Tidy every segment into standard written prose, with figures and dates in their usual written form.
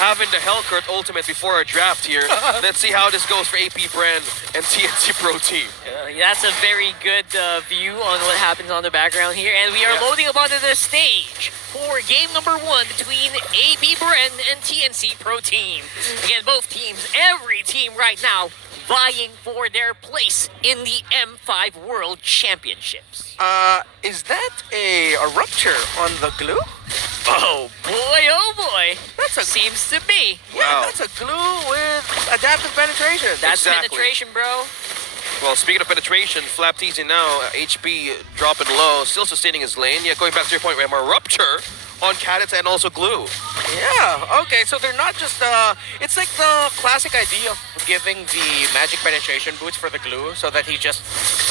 having the Hellcurt ultimate before our draft here. Let's see how this goes for AP Brand and TNC Pro Team. That's a very good view on what happens on the background here. And we are loading up onto the stage for game number 1 between AP Brand and TNC Pro Team. Again, both teams, every team right now, vying for their place in the M5 World Championships. Is that a rupture on the glue? Oh boy. Seems to be. Yeah, that's a glue with adaptive penetration. That's Exactly. penetration, bro. Well, speaking of penetration, Flap teasing now, HP dropping low, still sustaining his lane. Yeah, going back to your point, Ramar, rupture on Cadets and also glue. Yeah, okay, so they're not just, it's like the classic idea of giving the magic penetration boots for the glue so that he's just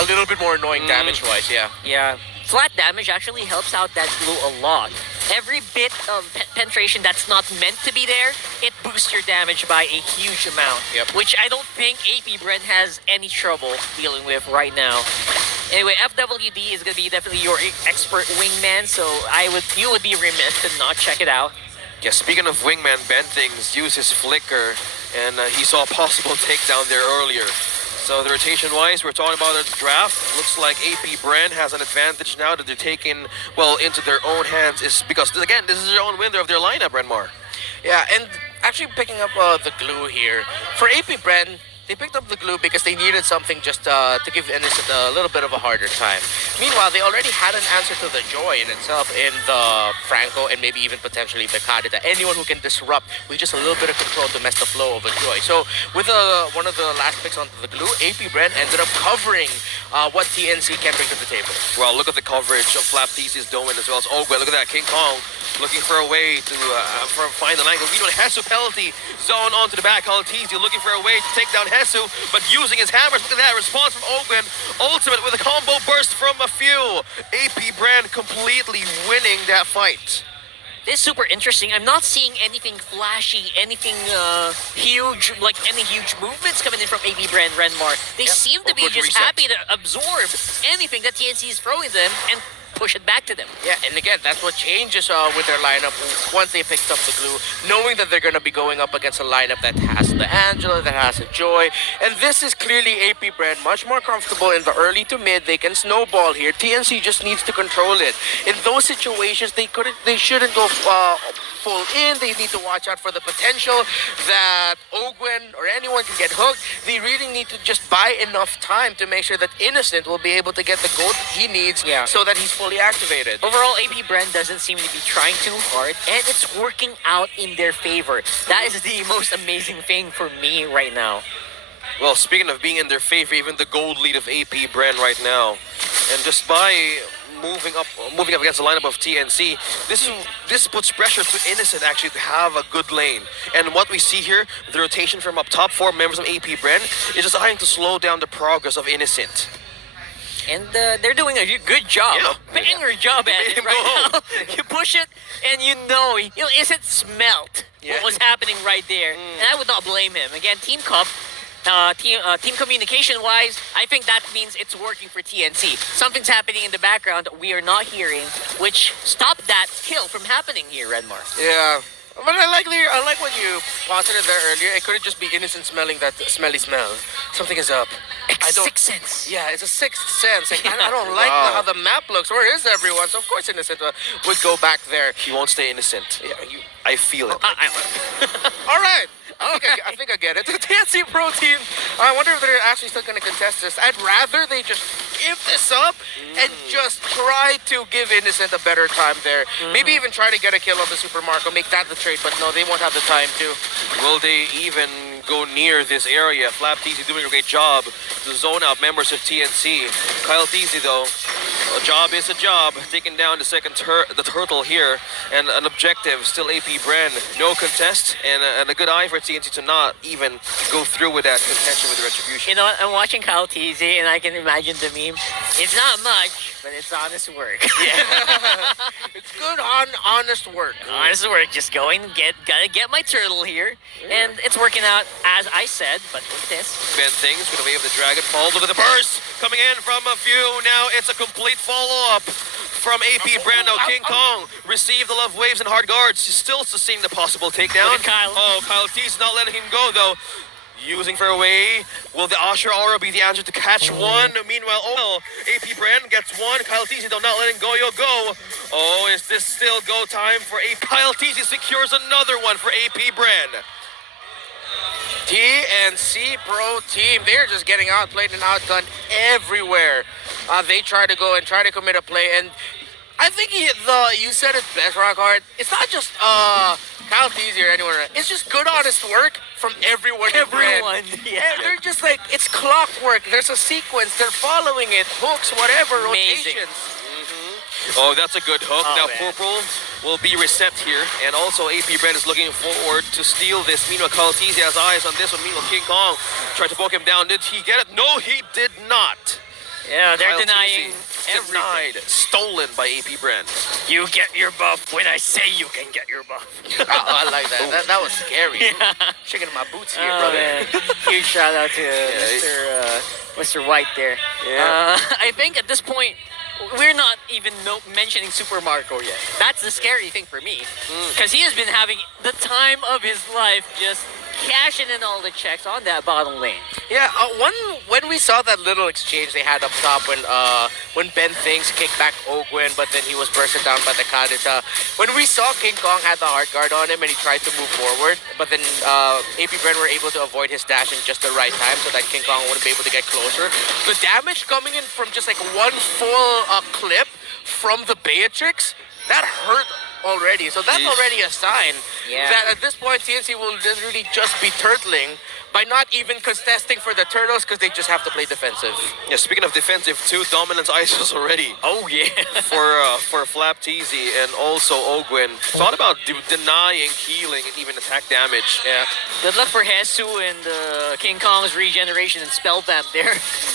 a little bit more annoying damage-wise, yeah. Yeah. Flat damage actually helps out that glue a lot. Every bit of penetration that's not meant to be there, it boosts your damage by a huge amount. Yep. Which I don't think AP Brent has any trouble dealing with right now. Anyway, FWD is going to be definitely your expert wingman, so you would be remiss to not check it out. Yeah, speaking of wingman, Ben Things used his flicker, and he saw a possible takedown there earlier. So the rotation-wise, we're talking about a draft. Looks like AP Brand has an advantage now that they're taking, well, into their own hands. Is because, again, this is their own winner of their lineup, Renmar. Yeah, and actually picking up the glue here. For AP Brand, they picked up the glue because they needed something just to give Innocent a little bit of a harder time. Meanwhile, they already had an answer to the Joy in itself in the Franco and maybe even potentially the Kadita. Anyone who can disrupt with just a little bit of control to mess the flow of a Joy. So with one of the last picks onto the glue, AP Brand ended up covering what TNC can bring to the table. Well, look at the coverage of Flap Thesis doing as well as Ogwe. Look at that, King Kong looking for a way to find the line. We know Hesu penalty zone onto the back. He's looking for a way to take down Hesu, but using his hammers. Look at that response from Ogwen. Ultimate with a combo burst from a few. AP Brand completely winning that fight. This is super interesting. I'm not seeing anything flashy, anything huge, like any huge movements coming in from AP Brand Renmar. They seem to be just happy to absorb anything that TNC is throwing them and push it back to them. Yeah, and again, that's what changes with their lineup once they picked up the glue, knowing that they're going to be going up against a lineup that has the Angela, that has a Joy, and this is clearly AP Brand much more comfortable in the early to mid. They can snowball here. TNC just needs to control it. In those situations, they shouldn't go full in. They need to watch out for the potential that Ogwen or anyone can get hooked. They really need to just buy enough time to make sure that Innocent will be able to get the gold he needs so that he's fully activated. Overall, AP Brand doesn't seem to be trying too hard, and it's working out in their favor. That is the most amazing thing for me right now. Well, speaking of being in their favor, even the gold lead of AP Brand right now, and just by moving up against the lineup of TNC, this puts pressure to Innocent actually to have a good lane. And what we see here, the rotation from up top, 4 members of AP Brand, is just trying to slow down the progress of Innocent. And they're doing a good job, a banger job at it right now. You push it, and you know Innocent smelt what was happening right there. And I would not blame him. Again, Team Cup, team communication-wise, I think that means it's working for TNC. Something's happening in the background we are not hearing, which stopped that kill from happening here, Redmar. Yeah. But I like what you posited there earlier. It could just be Innocent smelling that smelly smell. Something is up. Sixth sense. Yeah, it's a sixth sense. Like, I don't like how the map looks. Where is everyone? So of course Innocent would go back there. He won't stay innocent. Yeah, I feel it. All right. I think I get it. The TNC Pro Team, I wonder if they're actually still going to contest this. I'd rather they just give this up and just try to give Innocent a better time there. Maybe even try to get a kill on the Super Marco, make that the trade, but no, they won't have the time to. Will they even go near this area? Flap TZ doing a great job to zone out members of TNC. Kyle TZ though, a job is a job, taking down the second the turtle here, and an objective still AP Brand, no contest, and a good eye for TNC to not even go through with that contention with the retribution. You know, I'm watching Kyle TZ and I can imagine the meme. It's not much, but it's honest work. It's good honest work. Honest work, just going gotta get my turtle here, and it's working out as I said. But with this, Ben Things with a wave of the dragon falls over the burst, coming in from a few. Now it's a complete follow-up from AP Brand. Now King Kong received the love waves and hard guards. He's still seeing the possible takedown. Look at Kyle. Oh, Kyle T's not letting him go though. Using fairway. Will the Usher Aura be the answer to catch one? Meanwhile, oh, AP Brand gets one. Kyle Tizzy, though, not letting go. You'll go. Oh, is this still go time for AP? Kyle Tizzy secures another one for AP Brand. TNC Pro Team, they're just getting outplayed and outdone everywhere. They try to go and try to commit a play, and I think you said it best, Rockhard. It's not just Kyle Teasy or anyone. It's just good, honest work from everyone. Everyone, yeah. And they're just like, it's clockwork. There's a sequence. They're following it. Hooks, whatever, Amazing. rotations. Oh, that's a good hook. Oh, now man. Purple will be reset here, and also AP Brand is looking forward to steal this. Meanwhile, Kyle Tizzy has eyes on this one. Meanwhile, King Kong tried to poke him down. Did he get it? No, he did not. Yeah, they're Kyle denying Tizzy everything. denied. Stolen by AP Brand. You get your buff when I say you can get your buff. I like that. That was scary. Yeah. Shaking my boots here, Oh, brother. man. Huge shout out to Mr. White there. Yeah. I think at this point, we're not even mentioning Super Marco yet. That's the scary thing for me. Because he has been having the time of his life just cashing in all the checks on that bottom lane. Yeah, when we saw that little exchange they had up top when Ben Things kicked back Ogwen, but then he was bursted down by the Kadita. When we saw King Kong had the hard guard on him and he tried to move forward, but then AP Brand were able to avoid his dash in just the right time so that King Kong wouldn't be able to get closer. The damage coming in from just like one full clip from the Beatrix, that hurt already. So that's Jeez. already a sign Yeah. that at this point TNC will literally just be turtling by not even contesting for the turtles because they just have to play defensive. Yeah, speaking of defensive, 2 dominance ISOs already Oh, yeah. for Flap Teasy and also Ogwen. Thought about denying healing and even attack damage. Yeah. Good luck for Hesu and King Kong's regeneration and spell vamp there.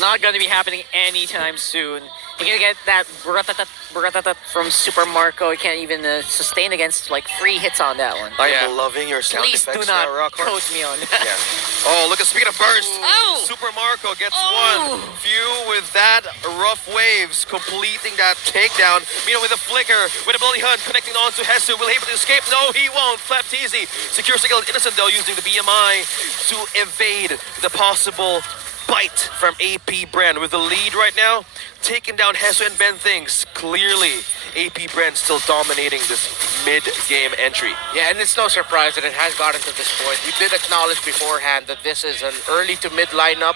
Not going to be happening anytime soon. You're going to get that bratatat from Super Marco. You can't even sustain against like 3 hits on that one. I Yeah. am loving your sound Please do effects not now, Rockhard. coach me on that. Yeah. Oh, look at speed of burst. Oh! Super Marco gets Oh! one. Few with that rough waves, completing that takedown. Meanwhile, with a flicker, with a bloody hunt, connecting on to Hesu. Will he be able to escape? No, he won't. Flap Teasy secures the kill. Innocent, though, using the BMI to evade the possible bite from AP Brand. With the lead right now, taking down Hesu and Ben Things. Clearly, AP Brand still dominating this mid-game entry. Yeah, and it's no surprise that it has gotten to this point. We did acknowledge beforehand that this is an early to mid lineup,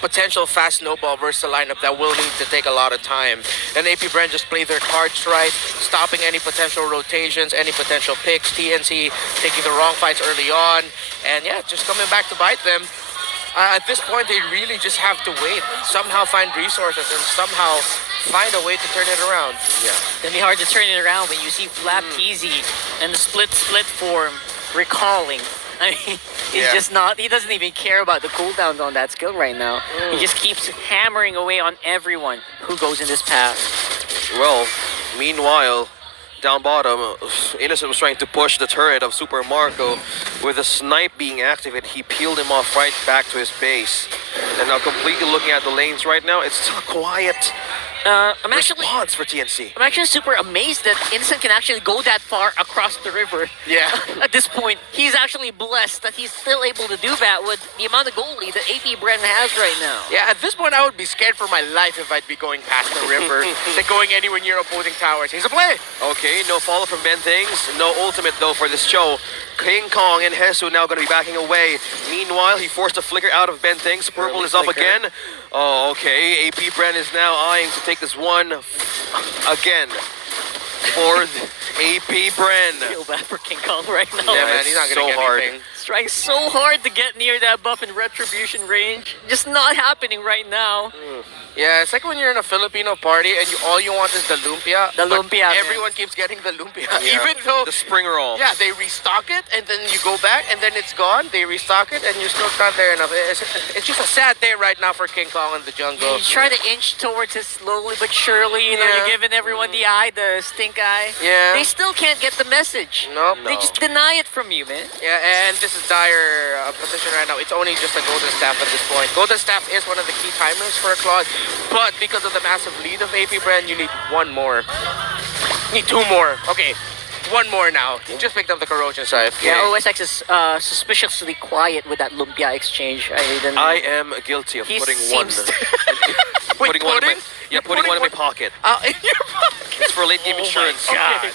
potential fast snowball versus a lineup that will need to take a lot of time. And AP Brand just played their cards right, stopping any potential rotations, any potential picks. TNC taking the wrong fights early on, and yeah, just coming back to bite them. At this point, they really just have to wait, somehow find resources, and somehow find a way to turn it around. Yeah. It's gonna be hard to turn it around when you see Flap Teasy and the split form recalling. I mean, he's Yeah. just not, he doesn't even care about the cooldowns on that skill right now. He just keeps hammering away on everyone who goes in this path. Well, meanwhile, down bottom, Innocent was trying to push the turret of Super Marco. With the snipe being activated, he peeled him off right back to his base. And now completely looking at the lanes right now, it's still quiet. I'm actually Response for TNC. super amazed that Innocent can actually go that far across the river. Yeah. At this point, he's actually blessed that he's still able to do that with the amount of goal lead that AP Brand has right now. Yeah, at this point, I would be scared for my life if I'd be going past the river than going anywhere near opposing towers. He's a play. Okay, no follow from Ben Things. No ultimate though for this show. King Kong and Hesu now going to be backing away. Meanwhile, he forced a flicker out of Ben Things. Purple is up flicker. again. Oh, okay. AP Brand is now eyeing to take this one again for AP Brand. Feel bad for King Kong right now. Yeah, man, it's he's not gonna so get hard. anything. He's trying so hard to get near that buff and retribution range. Just not happening right now. Yeah, it's like when you're in a Filipino party and all you want is the lumpia. The but lumpia, man. Everyone keeps getting the lumpia. Yeah. Even though, The spring roll. yeah, they restock it and then you go back and then it's gone. They restock it and you're still not there enough. It's just a sad day right now for King Kong in the jungle. You try to inch towards it slowly but surely. You know, Yeah. you're giving everyone the eye, the stink eye. Yeah. They still can't get the message. Nope. They just deny it from you, man. Yeah, and this is dire position right now. It's only just a golden staff at this point. Golden staff is one of the key timers for a Claude, but because of the massive lead of AP Brand, you need one more. Need 2 more. Okay, 1 more now. He just picked up the corrosion scythe. Yeah, OSX is suspiciously quiet with that lumpia exchange. I am guilty of He putting one. seems- putting one in my, putting one in my pocket. In your pocket. It's for late game insurance. God.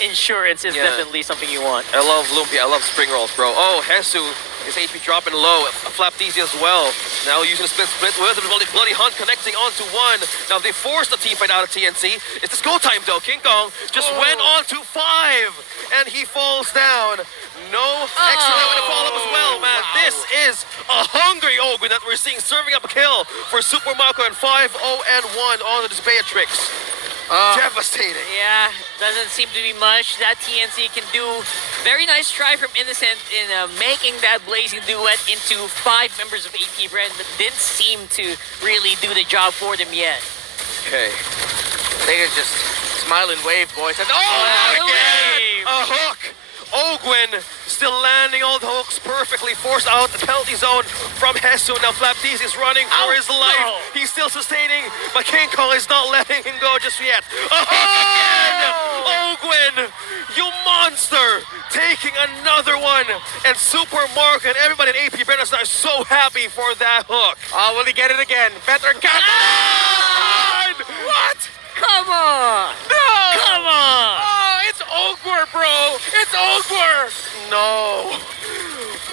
Insurance is Yeah. definitely something you want. I love lumpia. I love spring rolls, bro. Oh, Hesu is AP dropping low. Flap easy as well. Now using a split with the bloody hunt connecting onto one. Now they forced the team fight out of TNC. It's this go time though. King Kong just went on to 5 and he falls down. No extra level to follow up as well, man. Wow. This is a hungry Ogre that we're seeing serving up a kill for Super Marco and 5-0-1 on this Beatrix. Devastating. Yeah, doesn't seem to be much that TNC can do. Very nice try from Innocent in making that blazing duet into 5 members of AP Brand, but didn't seem to really do the job for them yet. Okay. They can just smile and wave, boys. And, the again! wave. A hook! Ogwin still landing all the hooks perfectly, forced out the penalty zone from Hesu. Now Flaptis is running for his life. no. He's still sustaining, but King Kong is not letting him go just yet. A hook again! Ogwin, you monster! Taking another one. And Super Mark and everybody in AP Brennan are so happy for that hook. Will he get it again? Better catch. What? Come on! No! Come on! Oh, it's Ogwer, bro! It's Ogwer! No.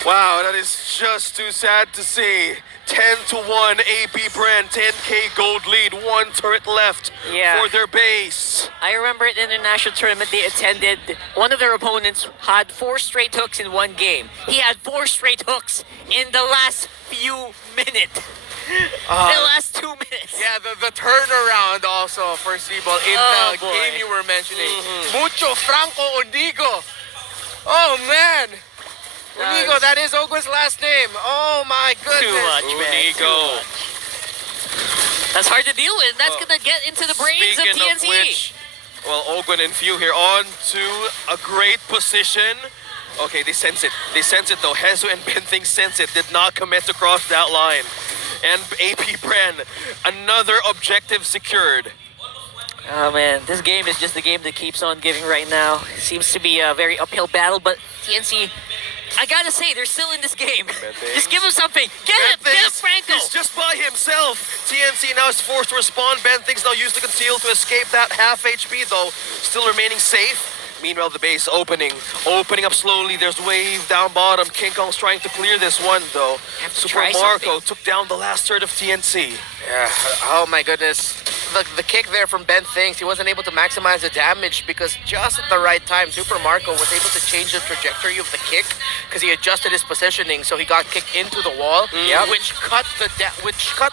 Wow, that is just too sad to see. 10-1 AP Brand, 10k gold lead, 1 turret left Yeah. for their base. I remember at the international tournament they attended, one of their opponents had 4 straight hooks in 1 game. He had 4 straight hooks in the last few minutes. The last 2 minutes. Yeah, the turnaround also for Seaball in Oh, the boy. game you were mentioning. Mucho Franco Unigo. Oh, man. Unigo, that is Ogwe's last name. Oh, my goodness. Too much, man. Unigo. Too much. That's hard to deal with. That's gonna get into the brains of Speaking TNC. of which, well, Ogwin and Few here on to a great position. Okay, they sense it. They sense it though. Hezu and Benthing sense it. Did not commit to cross that line. And AP Brand, another objective secured. Oh man, this game is just the game that keeps on giving right now. Seems to be a very uphill battle, but TNC, I gotta say, they're still in this game. Just give him something. Get him Franco. He's just by himself. TNC now is forced to respond. Benthing's now used to conceal to escape that half HP though. Still remaining safe. Meanwhile, the base opening up slowly. There's wave down bottom. King Kong's trying to clear this one though. Have to Super try Marco something. took down the last third of TNC. Yeah. Oh my goodness. The kick there from Ben Things, he wasn't able to maximize the damage because just at the right time, Super Marco was able to change the trajectory of the kick because he adjusted his positioning, so he got kicked into the wall, which cut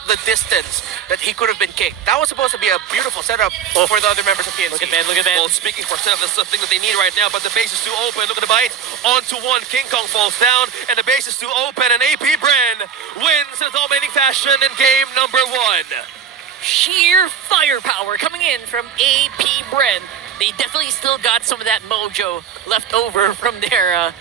the distance that he could have been kicked. That was supposed to be a beautiful setup for the other members of TNC. Look at Ben, look at Ben. Well, speaking for setup, that's the thing that they need right now, but the base is too open. Look at the bite. Onto one. King Kong falls down, and the base is too open, and AP Bren wins in a dominating fashion in game number 1. Sheer firepower coming in from AP Bren. They definitely still got some of that mojo left over from their